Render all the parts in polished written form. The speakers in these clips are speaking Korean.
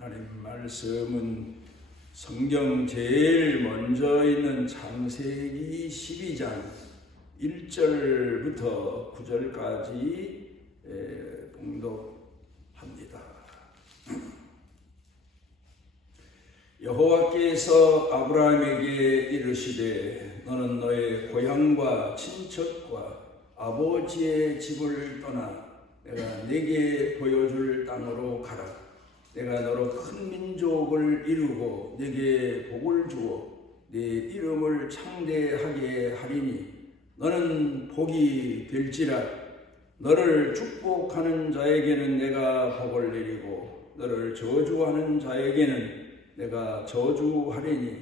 하나님 말씀은 성경 제일 먼저 있는 창세기 12장 1절부터 9절까지 봉독합니다. 여호와께서 아브라함에게 이르시되 너는 너의 고향과 친척과 아버지의 집을 떠나 내가 네게 보여줄 땅으로 가라. 내가 너로 큰 민족을 이루고 네게 복을 주어 네 이름을 창대하게 하리니 너는 복이 될지라. 너를 축복하는 자에게는 내가 복을 내리고 너를 저주하는 자에게는 내가 저주하리니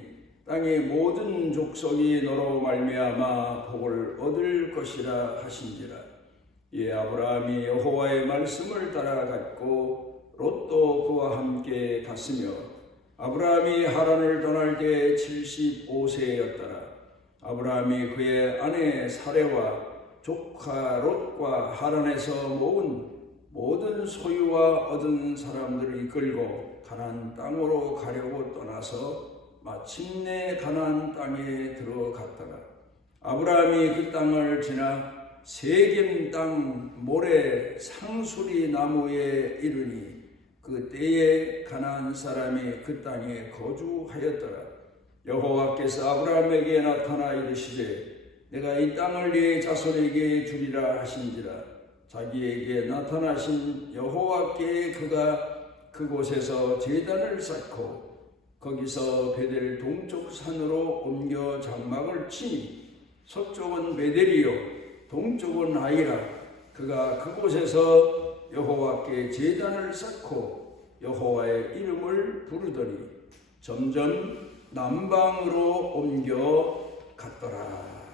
땅의 모든 족속이 너로 말미암아 복을 얻을 것이라 하신지라. 이 아브라함이 여호와의 말씀을 따라갔고 롯도 그와 함께 갔으며 아브라함이 하란을 떠날 때 75세였더라. 아브라함이 그의 아내 사레와 조카 롯과 하란에서 모은 모든 소유와 얻은 사람들을 이끌고 가나안 땅으로 가려고 떠나서 마침내 가나안 땅에 들어갔더라. 아브라함이 그 땅을 지나 세겜 땅 모래 상수리 나무에 이르니 그 때에 가나안 사람이 그 땅에 거주하였더라. 여호와께서 아브라함에게 나타나 이르시되 내가 이 땅을 네 자손에게 주리라 하신지라. 자기에게 나타나신 여호와께 그가 그곳에서 제단을 쌓고 거기서 베델 동쪽 산으로 옮겨 장막을 치니 서쪽은 베델이요 동쪽은 아이라. 그가 그곳에서 여호와께 제단을 쌓고 여호와의 이름을 부르더니 점점 남방으로 옮겨 갔더라.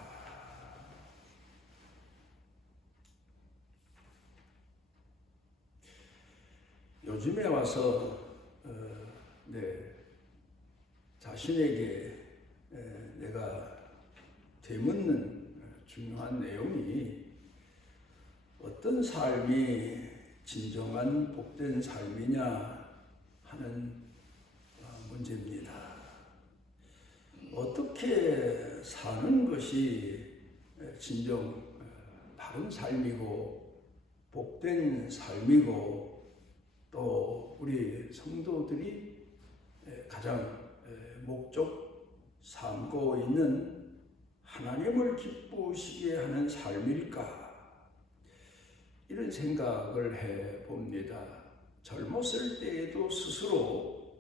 요즘에 와서 자신에게 내가 되묻는 중요한 내용이 어떤 삶이 진정한 복된 삶이냐 하는 문제입니다. 어떻게 사는 것이 진정 바른 삶이고 복된 삶이고 또 우리 성도들이 가장 목적 삼고 있는 하나님을 기쁘시게 하는 삶일까? 이런 생각을 해봅니다. 젊었을 때에도 스스로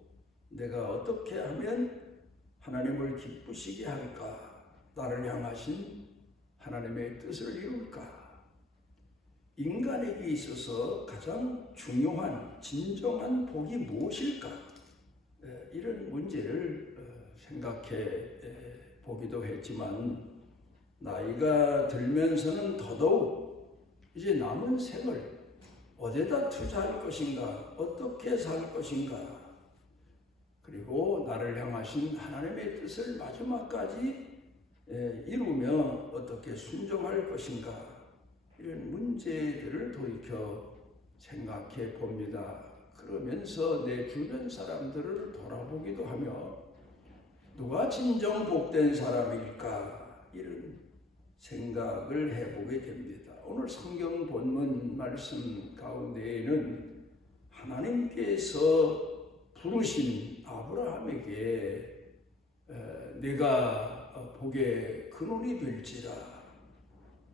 내가 어떻게 하면 하나님을 기쁘시게 할까? 나를 향하신 하나님의 뜻을 이룰까? 인간에게 있어서 가장 중요한 진정한 복이 무엇일까? 이런 문제를 생각해 보기도 했지만 나이가 들면서는 더더욱 이제 남은 생을 어디다 투자할 것인가, 어떻게 살 것인가, 그리고 나를 향하신 하나님의 뜻을 마지막까지 이루며 어떻게 순종할 것인가, 이런 문제들을 돌이켜 생각해 봅니다. 그러면서 내 주변 사람들을 돌아보기도 하며 누가 진정 복된 사람일까, 이런 생각을 해보게 됩니다. 오늘 성경 본문 말씀 가운데에는 하나님께서 부르신 아브라함에게 내가 복의 근원이 될지라.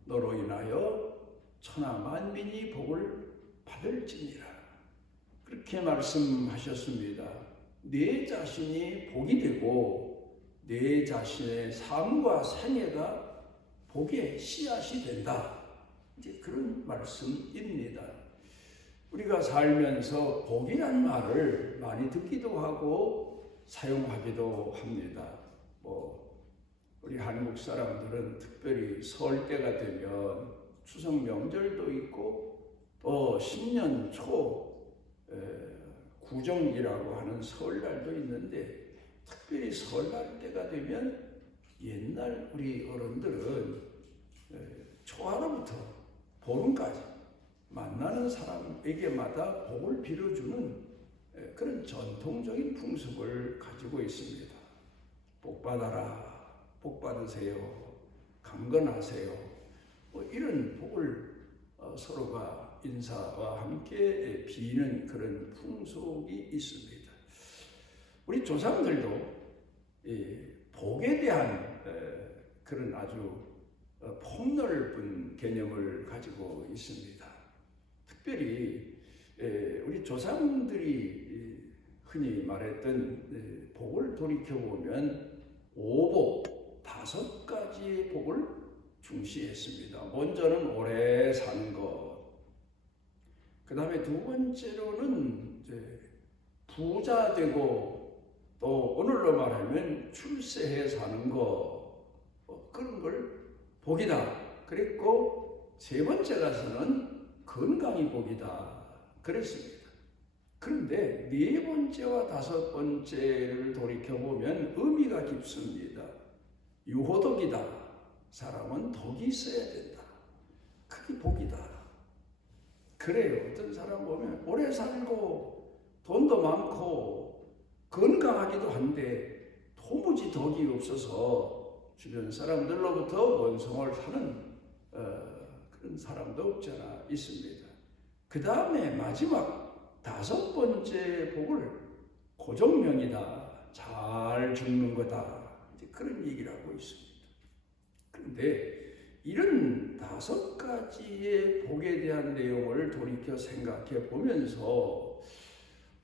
너로 인하여 천하 만민이 복을 받을지니라. 그렇게 말씀하셨습니다. 내 자신이 복이 되고 내 자신의 삶과 생애가 복의 씨앗이 된다. 이제 그런 말씀입니다. 우리가 살면서 복이란 말을 많이 듣기도 하고 사용하기도 합니다. 우리 한국 사람들은 특별히 설 때가 되면 추석 명절도 있고 또 신년 초 구정이라고 하는 설날도 있는데 특별히 설날 때가 되면 옛날 우리 어른들은 초하루부터 보름까지 만나는 사람에게마다 복을 빌어주는 그런 전통적인 풍습을 가지고 있습니다. 복 받아라, 복 받으세요, 강건하세요. 이런 복을 서로가 인사와 함께 비는 그런 풍속이 있습니다. 우리 조상들도 복에 대한 그런 아주 폭넓은 개념을 가지고 있습니다. 특별히 우리 조상들이 흔히 말했던 복을 돌이켜보면 5복, 5가지의 복을 중시했습니다. 먼저는 오래 사는 것, 그 다음에 두 번째로는 부자 되고, 또 오늘로 말하면 출세해 사는 것, 그런 걸 복이다 그랬고, 세 번째 가서는 건강이 복이다 그랬습니다. 그런데 네 번째와 다섯 번째를 돌이켜보면 의미가 깊습니다. 유호덕이다. 사람은 덕이 있어야 된다. 그게 복이다. 그래요. 어떤 사람 보면 오래 살고 돈도 많고 건강하기도 한데 도무지 덕이 없어서 주변 사람들로부터 원성을 사는 그런 사람도 없잖아 있습니다. 그 다음에 마지막 다섯 번째 복을 고정명이다. 잘 죽는 거다. 이제 그런 얘기를 하고 있습니다. 그런데 이런 5가지의 복에 대한 내용을 돌이켜 생각해 보면서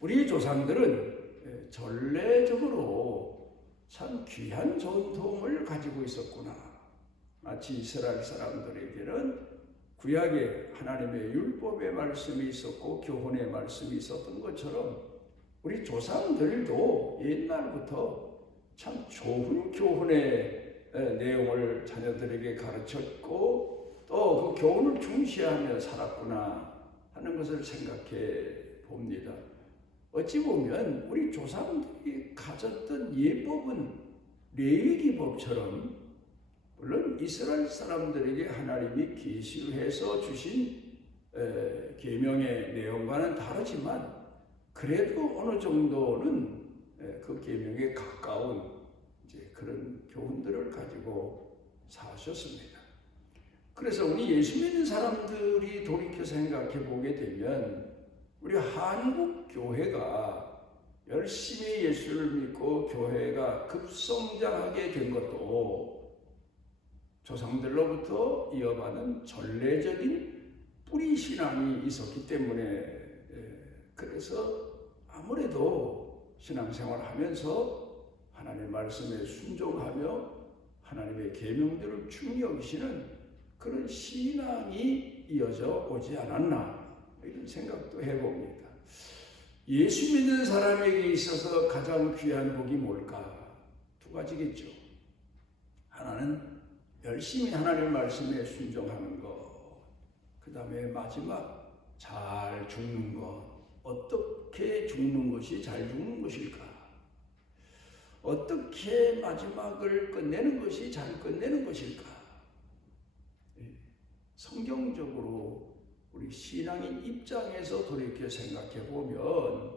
우리 조상들은 전례적으로 참 귀한 전통을 가지고 있었구나. 마치 이스라엘 사람들에게는 구약에 하나님의 율법의 말씀이 있었고 교훈의 말씀이 있었던 것처럼 우리 조상들도 옛날부터 참 좋은 교훈의 내용을 자녀들에게 가르쳤고 또 그 교훈을 중시하며 살았구나 하는 것을 생각해 봅니다. 어찌 보면 우리 조상들이 가졌던 예법은 레위기법처럼 물론 이스라엘 사람들에게 하나님이 계시해서 주신 계명의 내용과는 다르지만 그래도 어느 정도는 그 계명에 가까운 이제 그런 교훈들을 가지고 사셨습니다. 그래서 우리 예수 믿는 사람들이 돌이켜 생각해 보게 되면 우리 한국 교회가 열심히 예수를 믿고 교회가 급성장하게 된 것도 조상들로부터 이어받은 전례적인 뿌리 신앙이 있었기 때문에 그래서 아무래도 신앙생활을 하면서 하나님의 말씀에 순종하며 하나님의 계명들을 중히 여기시는 그런 신앙이 이어져 오지 않았나 이런 생각도 해봅니다. 예수 믿는 사람에게 있어서 가장 귀한 복이 뭘까? 2가지겠죠. 하나는 열심히 하나님의 말씀에 순종하는 것, 그 다음에 마지막 잘 죽는 것. 어떻게 죽는 것이 잘 죽는 것일까? 어떻게 마지막을 끝내는 것이 잘 끝내는 것일까? 성경적으로 우리 신앙인 입장에서 돌이켜 생각해 보면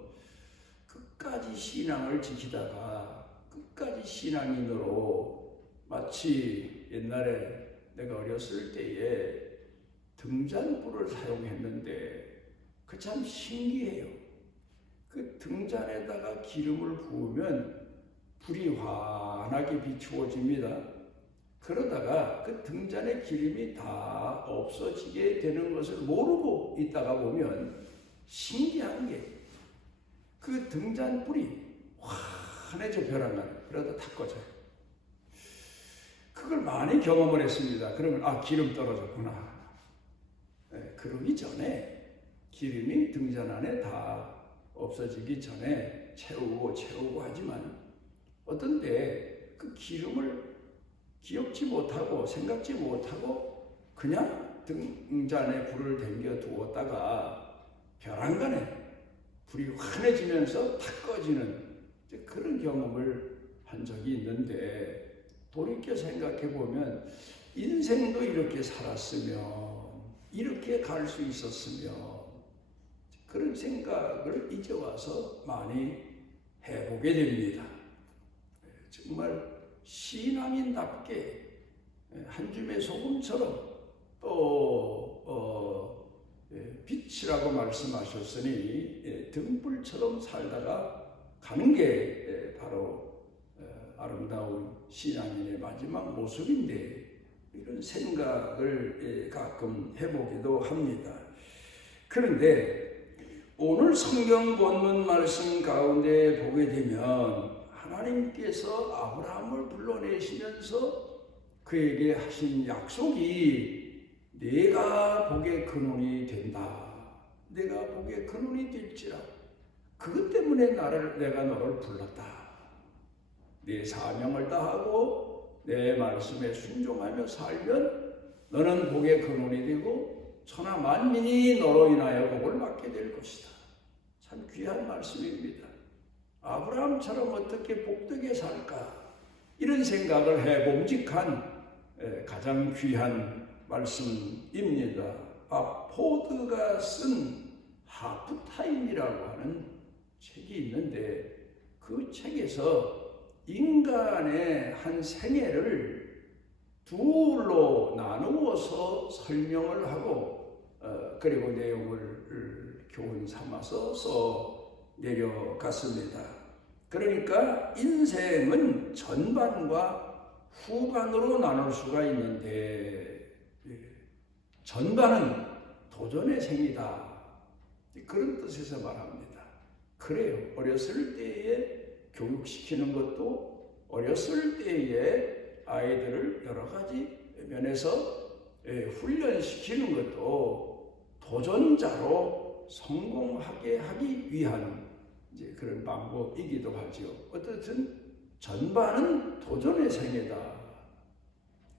끝까지 신앙을 지키다가 끝까지 신앙인으로 마치 옛날에 내가 어렸을 때에 등잔불을 사용했는데 그 참 신기해요. 그 등잔에다가 기름을 부으면 불이 환하게 비추어집니다. 그러다가 그 등잔의 기름이 다 없어지게 되는 것을 모르고 있다가 보면 신기한 게 그 등잔불이 환해져 벼랑가요. 그러다 다 꺼져요. 그걸 많이 경험을 했습니다. 그러면 기름 떨어졌구나. 그러기 전에 기름이 등잔 안에 다 없어지기 전에 채우고 하지만 어떤 때 그 기름을 기억지 못하고 생각지 못하고 그냥 등잔에 불을 댕겨 두었다가 벼랑간에 불이 환해지면서 탁 꺼지는 그런 경험을 한 적이 있는데 돌이켜 생각해 보면 인생도 이렇게 살았으면 이렇게 갈 수 있었으면 그런 생각을 이제 와서 많이 해보게 됩니다. 정말 신앙인답게 한 줌의 소금처럼 또 빛이라고 말씀하셨으니 등불처럼 살다가 가는 게 바로 아름다운 신앙인의 마지막 모습인데, 이런 생각을 가끔 해보기도 합니다. 그런데 오늘 성경 본문 말씀 가운데 보게 되면 하나님께서 아브라함을 불러내시면서 그에게 하신 약속이 내가 복의 근원이 된다. 내가 복의 근원이 될지라. 그것 때문에 내가 너를 불렀다. 네 사명을 다하고 내 말씀에 순종하며 살면 너는 복의 근원이 되고 천하 만민이 너로 인하여 복을 받게 될 것이다. 참 귀한 말씀입니다. 아브라함처럼 어떻게 복되게 살까? 이런 생각을 해봄직한 가장 귀한 말씀입니다. 포드가 쓴 하프타임이라고 하는 책이 있는데, 그 책에서 인간의 한 생애를 둘로 나누어서 설명을 하고 그리고 내용을 교훈 삼아서 써 내려갔습니다. 그러니까 인생은 전반과 후반으로 나눌 수가 있는데, 전반은 도전의 생이다. 그런 뜻에서 말합니다. 그래요. 어렸을 때에 교육시키는 것도, 어렸을 때에 아이들을 여러 가지 면에서 훈련시키는 것도 도전자로 성공하게 하기 위한 이제 그런 방법이기도 하죠. 어떻든 전반은 도전의 생애다.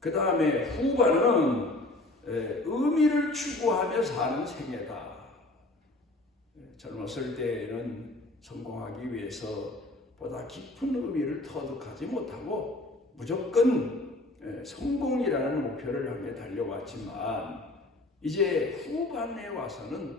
그 다음에 후반은 의미를 추구하며 사는 생애다. 젊었을 때에는 성공하기 위해서 보다 깊은 의미를 터득하지 못하고 무조건 성공이라는 목표를 향해 달려왔지만, 이제 후반에 와서는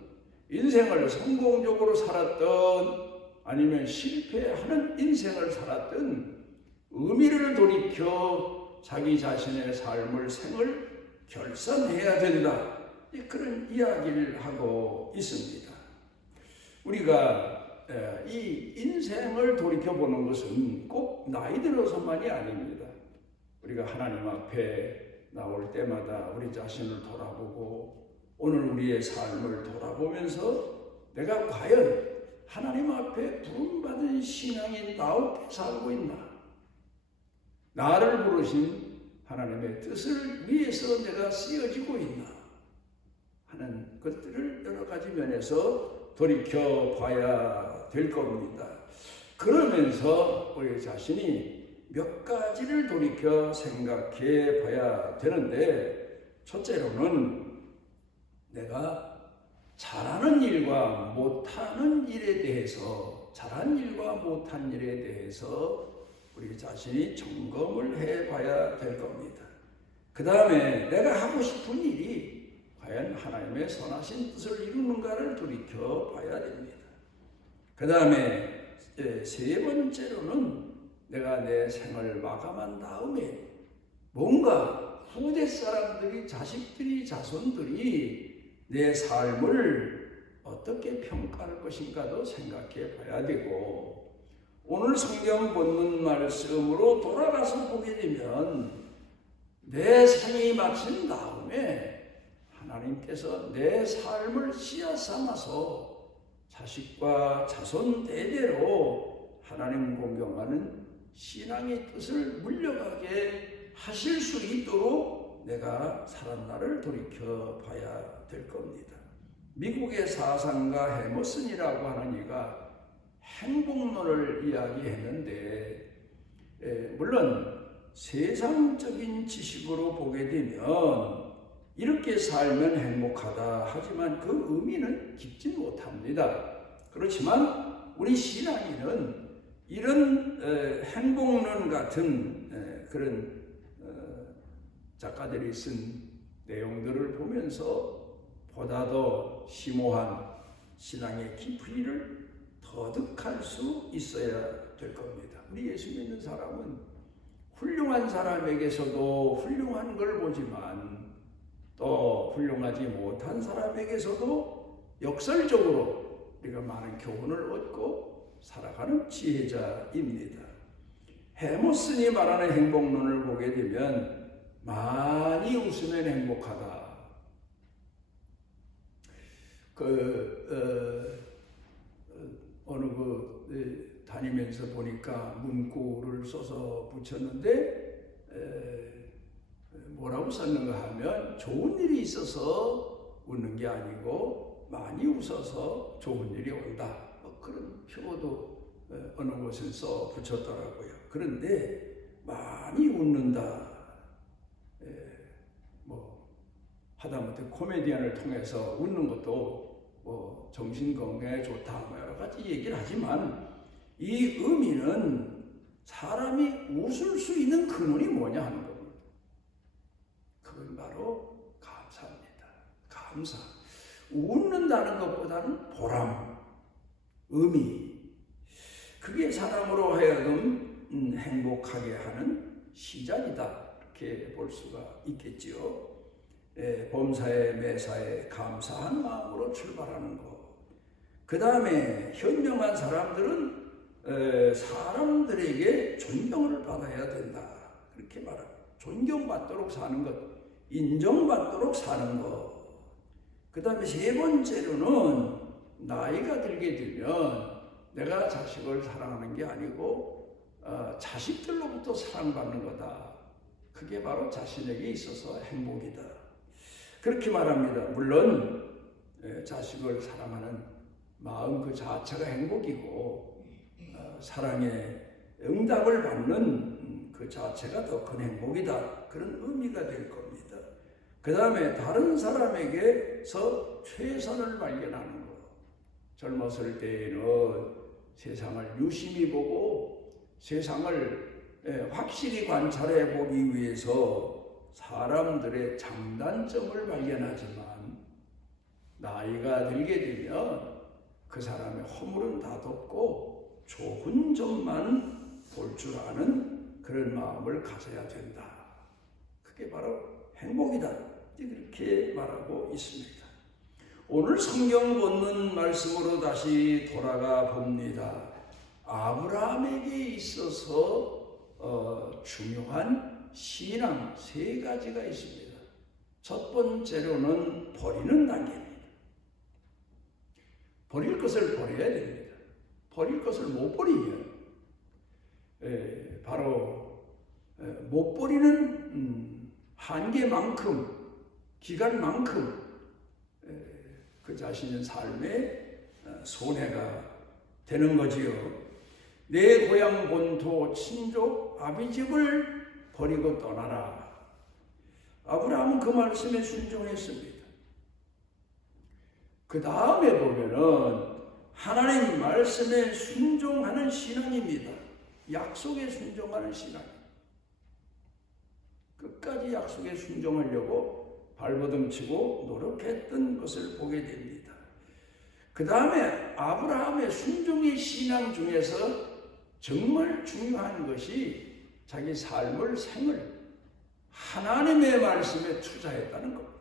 인생을 성공적으로 살았던 아니면 실패하는 인생을 살았던 의미를 돌이켜 자기 자신의 삶을 생을 결산해야 된다. 그런 이야기를 하고 있습니다. 우리가 이 인생을 돌이켜보는 것은 꼭 나이 들어서만이 아닙니다. 우리가 하나님 앞에 나올 때마다 우리 자신을 돌아보고 오늘 우리의 삶을 돌아보면서 내가 과연 하나님 앞에 부름받은 신앙인다우게 살고 있나? 나를 부르신 하나님의 뜻을 위해서 내가 쓰여지고 있나? 하는 것들을 여러 가지 면에서 돌이켜봐야 될 겁니다. 그러면서 우리 자신이 몇 가지를 돌이켜 생각해 봐야 되는데, 첫째로는 내가 잘하는 일과 못하는 일에 대해서, 잘한 일과 못한 일에 대해서 우리 자신이 점검을 해봐야 될 겁니다. 그 다음에 내가 하고 싶은 일이 과연 하나님의 선하신 뜻을 이루는가를 돌이켜봐야 됩니다. 그 다음에 세 번째로는 내가 내 생을 마감한 다음에 뭔가 후대 사람들이, 자식들이, 자손들이 내 삶을 어떻게 평가할 것인가도 생각해 봐야 되고, 오늘 성경 본문 말씀으로 돌아가서 보게 되면 내 생이 마친 다음에 하나님께서 내 삶을 씨앗 삼아서 자식과 자손 대대로 하나님 공경하는 신앙의 뜻을 물려가게 하실 수 있도록 내가 살았나를 돌이켜 봐야 될 겁니다. 미국의 사상가 해머슨이라고 하는 이가 행복론을 이야기했는데, 물론 세상적인 지식으로 보게 되면 이렇게 살면 행복하다 하지만 그 의미는 깊지 못합니다. 그렇지만 우리 신앙인은 이런 행복론 같은 그런 작가들이 쓴 내용들을 보면서 보다 더 심오한 신앙의 깊이를 터득할 수 있어야 될 겁니다. 우리 예수 믿는 사람은 훌륭한 사람에게서도 훌륭한 걸 보지만 또 훌륭하지 못한 사람에게서도 역설적으로 우리가 많은 교훈을 얻고 살아가는 지혜자입니다. 해모슨이 말하는 행복론을 보게 되면 많이 웃으면 행복하다. 다니면서 보니까 문구를 써서 붙였는데 뭐라고 썼는가 하면 좋은 일이 있어서 웃는 게 아니고 많이 웃어서 좋은 일이 온다. 그런 표도 어느 곳에 써 붙였더라고요. 그런데 많이 웃는다. 하다못해 코미디언을 통해서 웃는 것도 정신 건강에 좋다. 여러 가지 얘기를 하지만 이 의미는 사람이 웃을 수 있는 근원이 뭐냐 하는 겁니다. 그건 바로 감사입니다. 감사. 웃는다는 것보다는 보람, 의미. 그게 사람으로 하여금 행복하게 하는 시작이다. 이렇게 볼 수가 있겠지요. 범사에 매사에 감사한 마음으로 출발하는 것. 그 다음에 현명한 사람들은 사람들에게 존경을 받아야 된다. 그렇게 말합니다. 존경받도록 사는 것, 인정받도록 사는 것. 그 다음에 세 번째로는 나이가 들게 되면 내가 자식을 사랑하는 게 아니고 자식들로부터 사랑받는 거다. 그게 바로 자신에게 있어서 행복이다. 그렇게 말합니다. 물론 자식을 사랑하는 마음 그 자체가 행복이고 사랑의 응답을 받는 그 자체가 더 큰 행복이다. 그런 의미가 될 겁니다. 그 다음에 다른 사람에게서 최선을 발견하는 것. 젊었을 때에는 세상을 유심히 보고 세상을 확실히 관찰해 보기 위해서 사람들의 장단점을 발견하지만 나이가 들게 되면 그 사람의 허물은 다 덮고 좋은 점만 볼 줄 아는 그런 마음을 가져야 된다. 그게 바로 행복이다. 이렇게 말하고 있습니다. 오늘 성경 본문 말씀으로 다시 돌아가 봅니다. 아브라함에게 있어서 중요한 신앙 세 가지가 있습니다. 첫 번째로는 버리는 단계입니다. 버릴 것을 버려야 됩니다. 버릴 것을 못 버리면 바로 못 버리는 한계만큼 기간만큼 그 자신의 삶에 손해가 되는 거지요. 내 고향 본토 친족 아비집을 버리고 떠나라. 아브라함은 그 말씀에 순종했습니다. 그 다음에 보면은 하나님 말씀에 순종하는 신앙입니다. 약속에 순종하는 신앙. 끝까지 약속에 순종하려고 발버둥치고 노력했던 것을 보게 됩니다. 그 다음에 아브라함의 순종의 신앙 중에서 정말 중요한 것이 자기 삶을 생을 하나님의 말씀에 투자했다는 겁니다.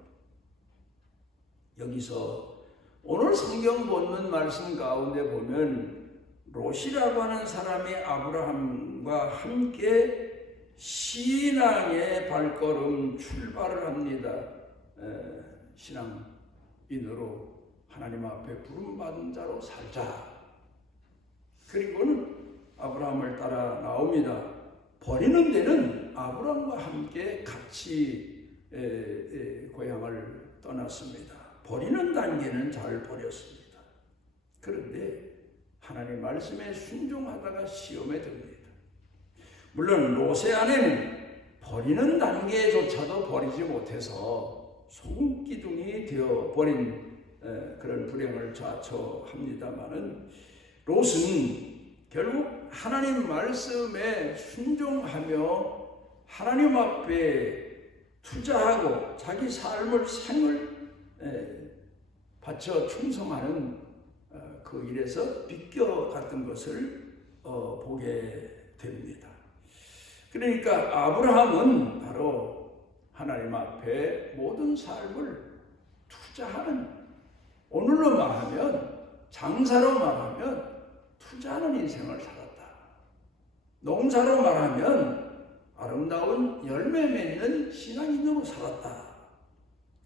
여기서 오늘 성경 본문 말씀 가운데 보면 롯이라고 하는 사람이 아브라함과 함께 신앙의 발걸음 출발을 합니다. 신앙인으로 하나님 앞에 부름받은 자로 살자. 그리고는 아브라함을 따라 나옵니다. 버리는 데는 아브라함과 함께 같이 고향을 떠났습니다. 버리는 단계는 잘 버렸습니다. 그런데 하나님 말씀에 순종하다가 시험에 듭니다. 물론 롯의 아내는 버리는 단계조차도 버리지 못해서 소금기둥이 되어버린 그런 불행을 자초합니다마는 롯은 결국 하나님 말씀에 순종하며 하나님 앞에 투자하고 자기 삶을 생을 바쳐 충성하는 그 일에서 비껴갔던 것을 보게 됩니다. 그러니까 아브라함은 바로 하나님 앞에 모든 삶을 투자하는, 오늘로 말하면 장사로 말하면 투자하는 인생을 살았다. 농사로 말하면 아름다운 열매 맺는 신앙인으로 살았다.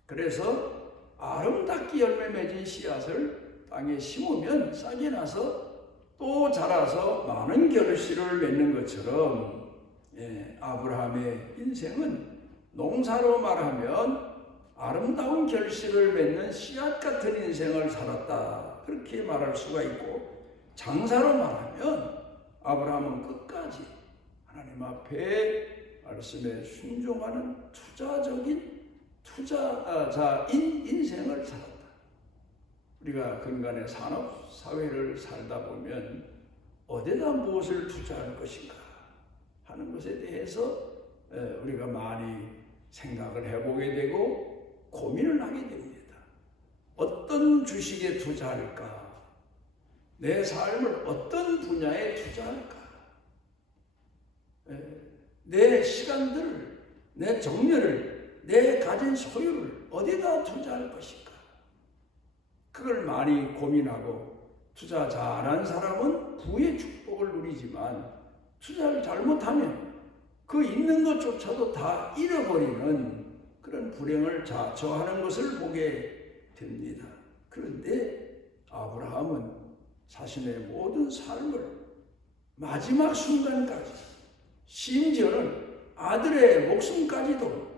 그래서 아름답게 열매 맺은 씨앗을 땅에 심으면 싹이 나서 또 자라서 많은 결실을 맺는 것처럼 아브라함의 인생은 농사로 말하면 아름다운 결실을 맺는 씨앗 같은 인생을 살았다. 그렇게 말할 수가 있고, 장사로 말하면 아브라함은 끝까지 하나님 앞에 말씀에 순종하는 투자적인 투자자인 인생을 살았다. 우리가 근간의 산업 사회를 살다 보면 어디다 무엇을 투자할 것인가 하는 것에 대해서 우리가 많이 생각을 해보게 되고 고민을 하게 됩니다. 어떤 주식에 투자할까? 내 삶을 어떤 분야에 투자할까? 내 시간들을, 내 정열을, 내 가진 소유를 어디다 투자할 것인가? 그걸 많이 고민하고, 투자 잘한 사람은 부의 축복을 누리지만 투자를 잘못하면 그 있는 것조차도 다 잃어버리는 그런 불행을 자처하는 것을 보게 됩니다. 그런데 아브라함은 자신의 모든 삶을 마지막 순간까지, 심지어는 아들의 목숨까지도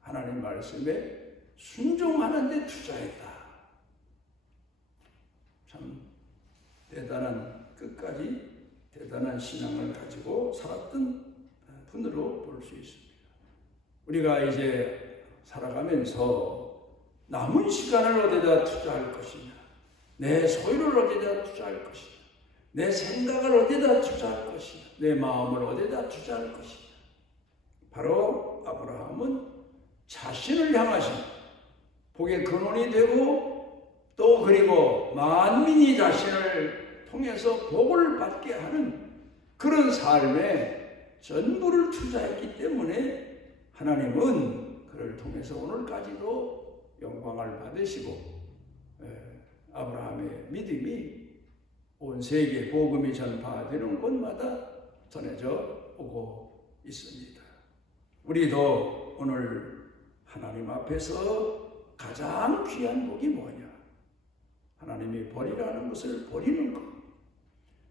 하나님 말씀에 순종하는 데 투자했다. 참 대단한, 끝까지 대단한 신앙을 가지고 살았던 분으로 볼 수 있습니다. 우리가 이제 살아가면서 남은 시간을 어디다 투자할 것이냐, 내 소유를 어디다 투자할 것이냐, 내 생각을 어디다 투자할 것이냐, 내 마음을 어디다 투자할 것이냐. 바로 아브라함은 자신을 향하신 복의 근원이 되고, 또 그리고 만민이 자신을 통해서 복을 받게 하는 그런 삶에 전부를 투자했기 때문에 하나님은 그를 통해서 오늘까지도 영광을 받으시고, 아브라함의 믿음이 온 세계 복음이 전파되는 곳마다 전해져 오고 있습니다. 우리도 오늘 하나님 앞에서 가장 귀한 복이 뭐냐? 하나님이 버리라는 것을 버리는 것.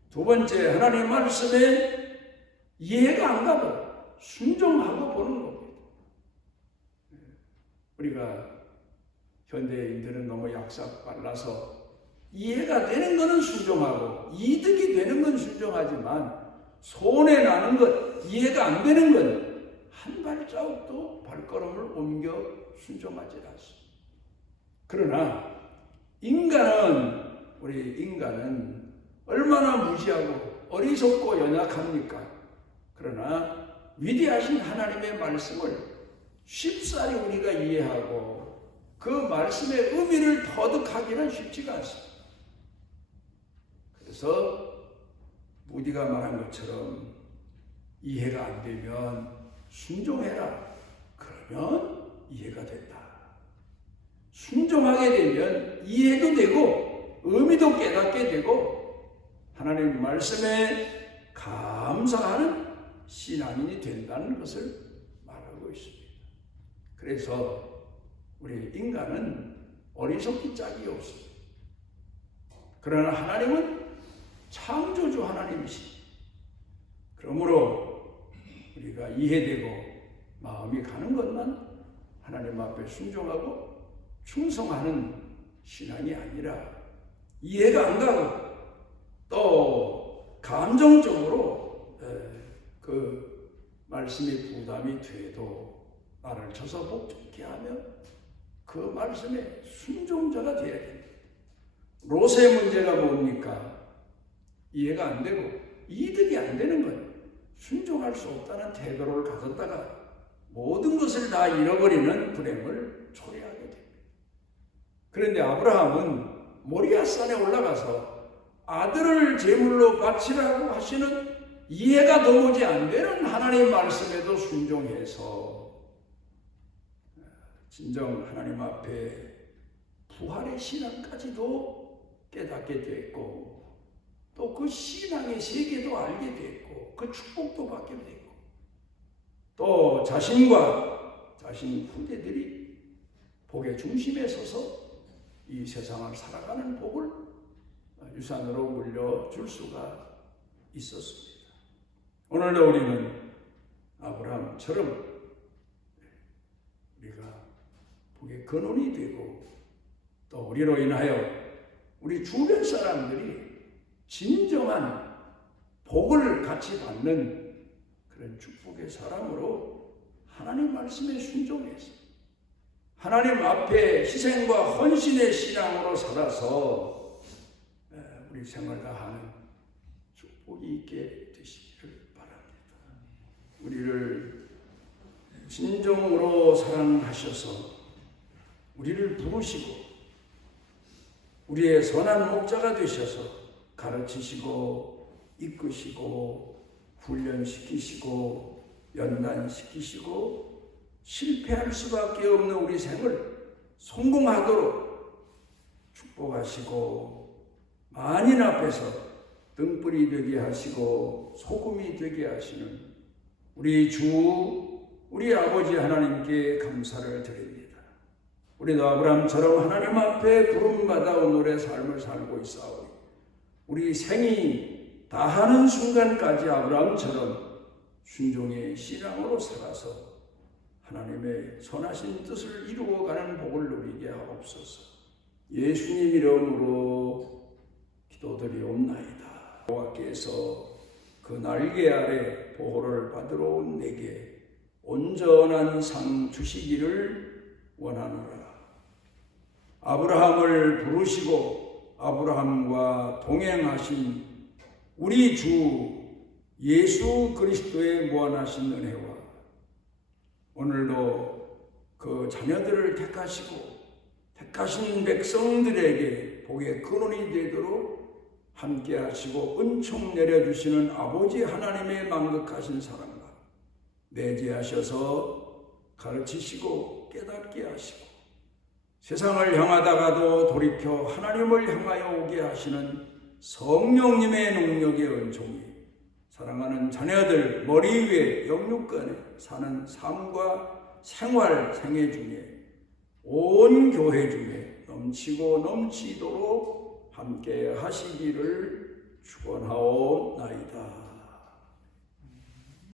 두 번째, 하나님 말씀에 이해가 안 가도 순종하고 보는 겁니다. 우리가 현대인들은 너무 약삭빨라서 이해가 되는 것은 순종하고 이득이 되는 건 순종하지만 손해 나는 것, 이해가 안 되는 건 한 발자국도 발걸음을 옮겨 순종하지 않습니다. 그러나 우리 인간은 얼마나 무지하고 어리석고 연약합니까? 그러나 위대하신 하나님의 말씀을 쉽사리 우리가 이해하고 그 말씀의 의미를 터득하기는 쉽지가 않습니다. 그래서 무디가 말한 것처럼 이해가 안 되면 순종해라. 그러면 이해가 된다. 순종하게 되면 이해도 되고 의미도 깨닫게 되고 하나님 말씀에 감사하는 신앙인이 된다는 것을 말하고 있습니다. 그래서 우리 인간은 어리석기 짝이 없습니다. 그러나 하나님은 창조주 하나님이시죠. 그러므로 우리가 이해되고 마음이 가는 것만 하나님 앞에 순종하고 충성하는 신앙이 아니라 이해가 안 가고 또 감정적으로 그 말씀이 부담이 돼도 나를 쳐서 복종케 하며 그 말씀에 순종자가 되어야 됩니다. 롯의 문제가 뭡니까? 이해가 안 되고 이득이 안 되는 것, 순종할 수 없다는 태도를 가졌다가 모든 것을 다 잃어버리는 불행을 초래하게 됩니다. 그런데 아브라함은 모리아산에 올라가서 아들을 제물로 바치라고 하시는 이해가 도무지 안 되는 하나님의 말씀에도 순종해서 진정 하나님 앞에 부활의 신앙까지도 깨닫게 됐고, 또 그 신앙의 세계도 알게 됐고, 그 축복도 받게 됐고, 또 자신과 자신 후대들이 복의 중심에 서서 이 세상을 살아가는 복을 유산으로 물려줄 수가 있었습니다. 오늘도 우리는 아브라함처럼 우리가 복의 근원이 되고, 또 우리로 인하여 우리 주변 사람들이 진정한 복을 같이 받는 그런 축복의 사람으로 하나님 말씀에 순종해서 하나님 앞에 희생과 헌신의 신앙으로 살아서 우리 생활 다하는 축복이 있게 되시기를 바랍니다. 우리를 진정으로 사랑하셔서 우리를 부르시고 우리의 선한 목자가 되셔서 가르치시고 이끄시고 훈련시키시고 연단시키시고 실패할 수밖에 없는 우리 생을 성공하도록 축복하시고 만인 앞에서 등불이 되게 하시고 소금이 되게 하시는 우리 주, 우리 아버지 하나님께 감사를 드립니다. 우리도 아브라함처럼 하나님 앞에 부름받아 오늘의 삶을 살고 있사오니 우리 생이 다하는 순간까지 아브라함처럼 순종의 신앙으로 살아서 하나님의 선하신 뜻을 이루어가는 복을 누리게 하옵소서. 예수님 이름으로 기도드리옵나이다. 여호와께서 그 날개 아래 보호를 받으러 온 내게 온전한 상 주시기를 원하노라. 아브라함을 부르시고 아브라함과 동행하신 우리 주 예수 그리스도의 무한하신 은혜와 오늘도 그 자녀들을 택하신 백성들에게 복의 근원이 되도록 함께 하시고 은총 내려주시는 아버지 하나님의 만극하신 사랑과 내재하셔서 가르치시고 깨닫게 하시고 세상을 향하다가도 돌이켜 하나님을 향하여 오게 하시는 성령님의 능력의 은총이 사랑하는 자녀들 머리 위에 영육간에 사는 삶과 생애 중에 온 교회 중에 넘치고 넘치도록 함께 하시기를 축원하옵소서.